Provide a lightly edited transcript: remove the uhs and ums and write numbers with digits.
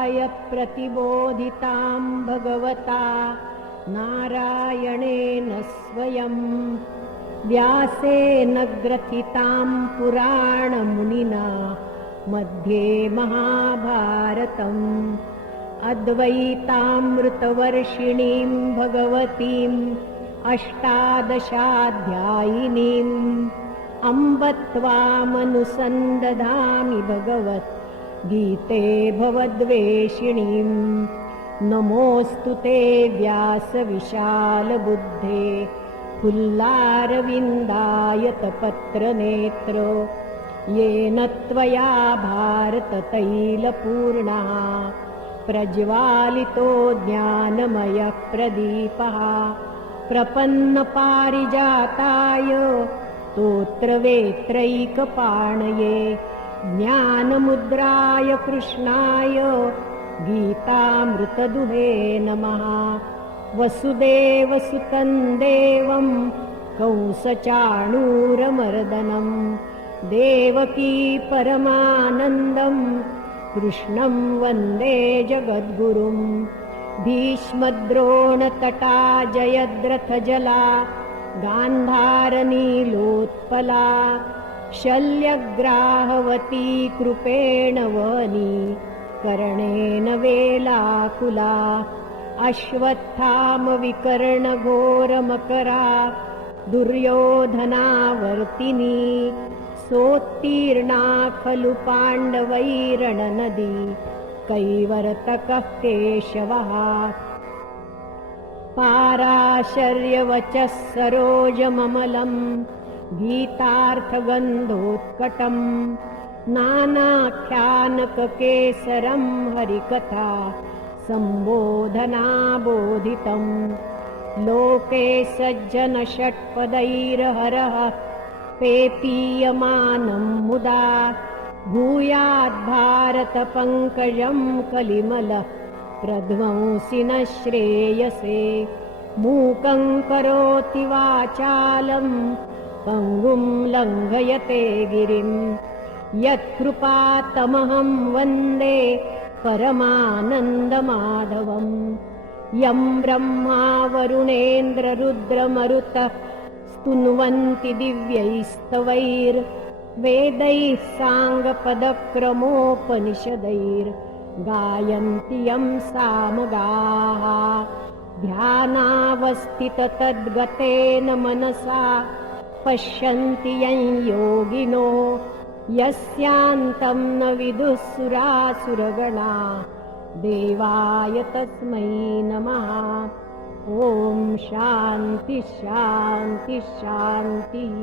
विद्याय प्रतिबोधितां भगवता नारायणेन स्वयं व्यासेन ग्रथितां पुराणमुनिना मध्ये महाभारतम् अद्वैतामृतवर्षिणीं भगवतीम् अष्टादशाध्यायिनीम् अम्ब त्वामनुसन्दधामि भगवद्गीते भवद्वेषिणीम् नमोऽस्तु ते व्यासविशालबुद्धे फुल्लारविन्दायतपत्रनेत्र येन त्वया भारततैलपूर्णः प्रज्वालितो ज्ञानमयः प्रदीपः प्रपन्नपारिजाताय स्तोत्रवेत्रैकपाणये ज्ञानमुद्राय कृष्णाय गीतामृतदुहे नमः। वसुदेवसुतं देवं कंसचाणूरमर्दनं देवकी परमानन्दं कृष्णं वन्दे जगद्गुरुं। भीष्मद्रोणतटा जयद्रथजला गान्धारनीलोत्पला शल्यग्राहवती कृपेण वनी कर्णेन वेलाकुला अश्वत्थामविकर्णघोरमकरा दुर्योधनावर्तिनी सोत्तीर्णा खलु पाण्डवैरणनदी कैवर्तकः केशवः। पाराशर्यवचः सरोजममलं गीतार्थगन्धोत्कटं नानाख्यानककेसरं हरिकथा सम्बोधनाबोधितं लोके सज्जनषट्पदैर्हरः पेपीयमानं मुदा भूयाद्भारतपङ्कजं कलिमलः प्रध्वंसि न श्रेयसे। मूकं करोति वाचालं पङ्गुं लङ्घयते गिरिं यत्कृपातमहं वन्दे परमानन्दमाधवम्। यं ब्रह्मा वरुणेन्द्ररुद्रमरुतः स्तुन्वन्ति दिव्यैस्तवैर्वेदैः साङ्गपदक्रमोपनिषदैर्गायन्ति यं सामगाः। ध्यानावस्थिततद्गतेन मनसा पश्यन्ति यं योगिनो यस्यान्तं न विदुः सुरासुरगणा देवाय तस्मै नमः। ॐ शान्ति शान्ति शान्तिः।